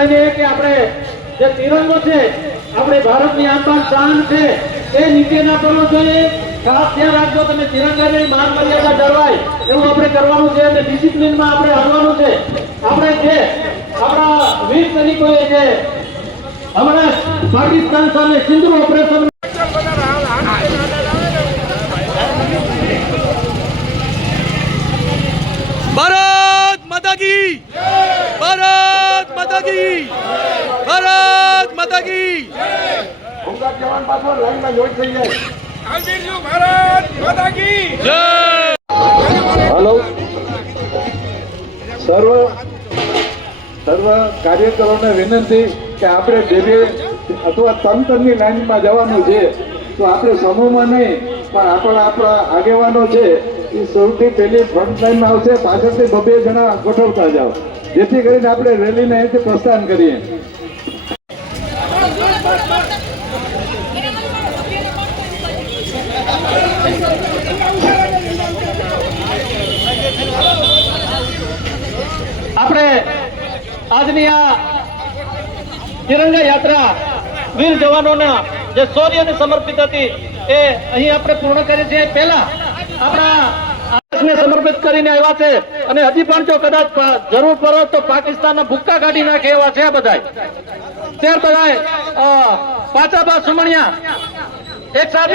બધાને કે આપણે જે તિરંગો છે આપણે ભારતની આન શાન છે એ નીચે ના કરવો જોઈએ। ખાસ ધ્યાન રાખજો તમે તિરંગાની માન મર્યાદા જળવાય એવું આપણે કરવાનું છે અને ડિસિપ્લિનમાં આપણે હલવાનું છે। આપણે જે આપણા વીર સૈનિકોએ જે હમણાં પાકિસ્તાન સામે સિંધુ ઓપરેશન ભારત માતા કી ભારત માતા કી ભારત માતા કી હોમગાર્ડ જવાન પાછળ લાઈનમાં જોઈન્ટ થઈ જાય। ભારત માતા કી જય। હેલો સર્વ કાર્યકરોને વિનંતી કે આપણે બે અથવા ત્રણ લાઈનમાં જવાનું છે તો આપણે સમૂહમાં નહીં પણ આપણા આગેવાનો છે એ સૌથી પહેલી ફ્રન્ટ લાઈનમાં આવશે, પાછળથી બબે જણા ગોઠવતા જાઓ જેથી કરીને આપણે રેલીને અહીંથી પ્રસ્થાન કરીએ। આપણે આજની આ તિરંગા યાત્રા વીર જવાનોના જે શૌર્યને સમર્પિત હતી એ અહીં આપણે પૂર્ણ કરી છે। પહેલા આપણા દેશને સમર્પિત કરીને આવ્યા છે અને હજી પણ જો કદાચ જરૂર પડે તો પાકિસ્તાનના ભૂક્કા કાઢી નાખે એવા છે બધાય। ત્યાર બધાય પાછા બા સુમણિયા એક સાહેબ